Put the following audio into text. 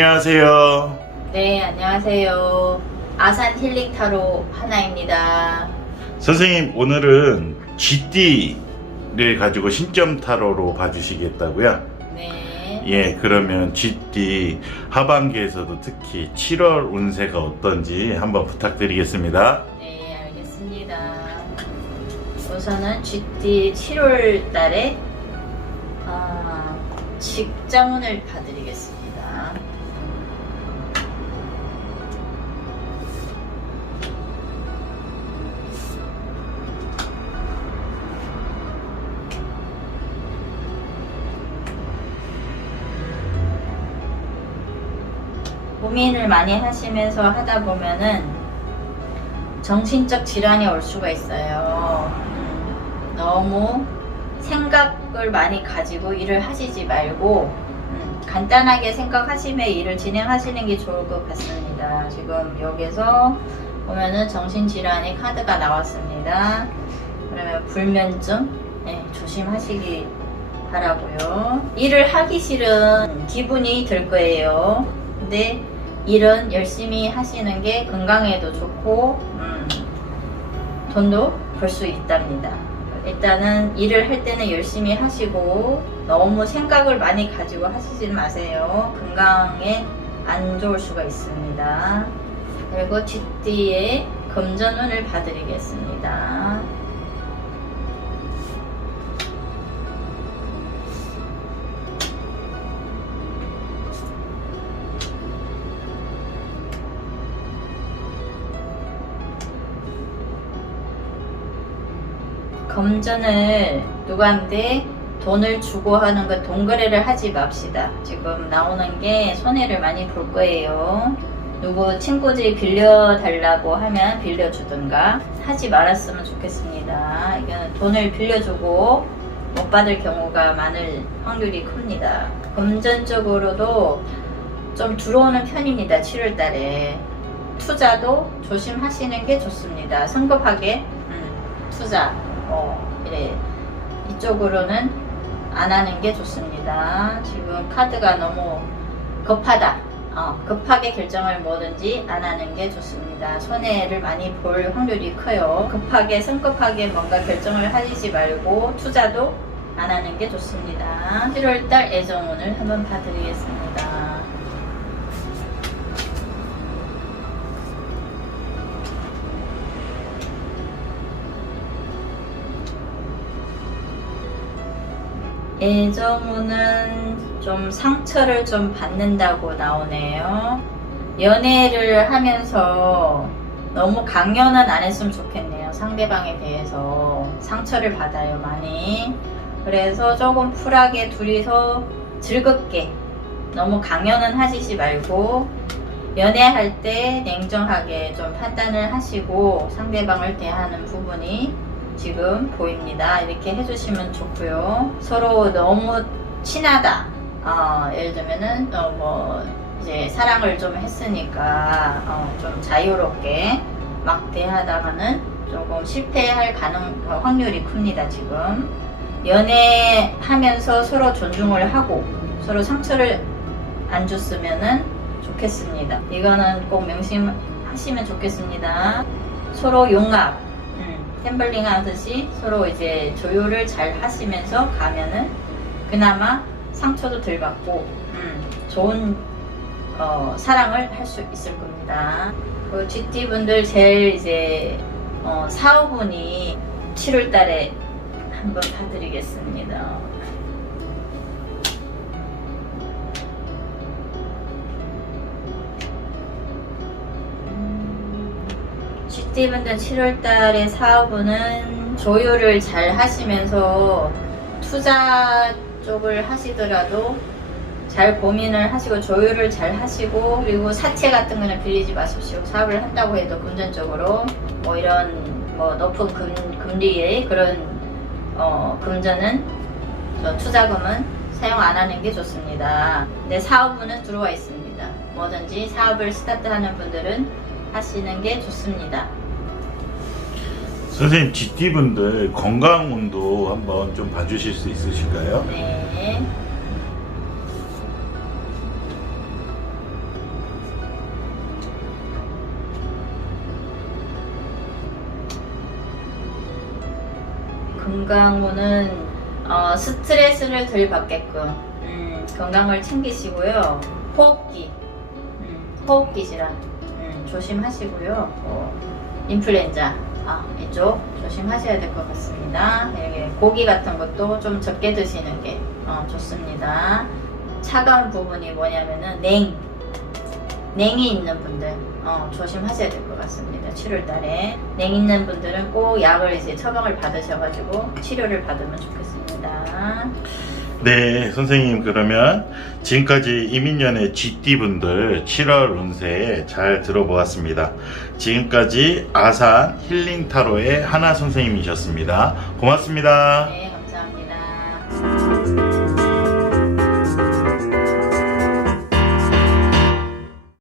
안녕하세요. 네, 안녕하세요. 아산 힐링 타로 하나입니다. 선생님, 오늘은 GD를 가지고 신점 타로로 봐주시겠다고요? 네. 예, 그러면 GD 하반기에서도 특히 7월 운세가 어떤지 한번 부탁드리겠습니다. 네, 알겠습니다. 우선은 GT 7월 달에 아, 직장운을 봐드리겠습니다. 고민을 많이 하시면서 하다 보면은 정신적 질환이 올 수가 있어요. 음, 너무 생각을 많이 가지고 일을 하시지 말고 음, 간단하게 생각하시며 일을 진행하시는 게 좋을 것 같습니다. 지금 여기서 보면은 정신질환의 카드가 나왔습니다. 그러면 불면증 네, 조심하시기 바라고요. 일을 하기 싫은 기분이 들 거예요. 근데 일은 열심히 하시는 게 건강에도 좋고 음, 돈도 벌 수 있답니다. 일단은 일을 할 때는 열심히 하시고 너무 생각을 많이 가지고 하시지 마세요. 건강에 안 좋을 수가 있습니다. 그리고 GD의 금전운을 봐드리겠습니다. 검전을 누구한테 돈을 주고 하는 그 동거래를 하지 맙시다. 지금 나오는 게 손해를 많이 볼 거예요. 누구 친구들이 빌려달라고 하면 빌려주든가 하지 말았으면 좋겠습니다. 이거는 돈을 빌려주고 못 받을 경우가 많을 확률이 큽니다. 금전적으로도 좀 들어오는 편입니다. 7월 달에. 투자도 조심하시는 게 좋습니다. 성급하게 음, 투자 어, 이래 이쪽으로는 안 하는 게 좋습니다. 지금 카드가 너무 급하다. 어, 급하게 결정을 뭐든지 안 하는 게 좋습니다. 손해를 많이 볼 확률이 커요. 급하게 성급하게 뭔가 결정을 하시지 말고 투자도 안 하는 게 좋습니다. 7월달 애정운을 한번 봐드리겠습니다. 애정운은 좀 상처를 좀 받는다고 나오네요. 연애를 하면서 너무 강요는 안 했으면 좋겠네요. 상대방에 대해서 상처를 받아요, 많이. 그래서 조금 쿨하게 둘이서 즐겁게 너무 강요는 하시지 말고 연애할 때 냉정하게 좀 판단을 하시고 상대방을 대하는 부분이 지금 보입니다. 이렇게 해주시면 좋고요. 서로 너무 친하다. 어, 예를 들면은 어, 뭐 이제 사랑을 좀 했으니까 어, 좀 자유롭게 막 대하다가는 조금 실패할 가능 어, 확률이 큽니다. 지금 연애하면서 서로 존중을 하고 서로 상처를 안 줬으면은 좋겠습니다. 이거는 꼭 명심하시면 좋겠습니다. 서로 용납, 음, 템블링 하듯이 서로 이제 조율을 잘 하시면서 가면은 그나마 상처도 덜 받고 음, 좋은 어, 사랑을 할 수 있을 겁니다. 그 GT 분들 제일 이제 어, 사후분이 7월 달에 한번 봐드리겠습니다. GT분들 7월달에 사업은 조율을 잘 하시면서 투자 쪽을 하시더라도 잘 고민을 하시고 조율을 잘 하시고 그리고 사채 같은 거는 빌리지 마십시오. 사업을 한다고 해도 금전적으로 뭐 이런 뭐 높은 금, 금리의 그런 어, 금전은 저 투자금은 사용 안 하는 게 좋습니다. 근데 사업은 들어와 있습니다. 뭐든지 사업을 스타트하는 분들은 하시는 게 좋습니다. 선생님 쥐띠분들 건강 운도 한번 좀 봐주실 수 있으실까요? 네. 건강운은 어, 스트레스를 덜 받게끔 음, 건강을 챙기시고요. 호흡기, 음, 호흡기 질환. 조심하시고요. 어, 인플루엔자 아, 이쪽 조심하셔야 될 것 같습니다. 여기 고기 같은 것도 좀 적게 드시는 게 어, 좋습니다. 차가운 부분이 뭐냐면은 냉, 냉이 있는 분들 어, 조심하셔야 될 것 같습니다. 7월달에 냉 있는 분들은 꼭 약을 이제 처방을 받으셔가지고 치료를 받으면 좋겠습니다. 네, 선생님 그러면 지금까지 이민년의 GT 분들 7월 운세 잘 들어보았습니다. 지금까지 아산 힐링 타로의 하나 선생님이셨습니다. 고맙습니다. 네.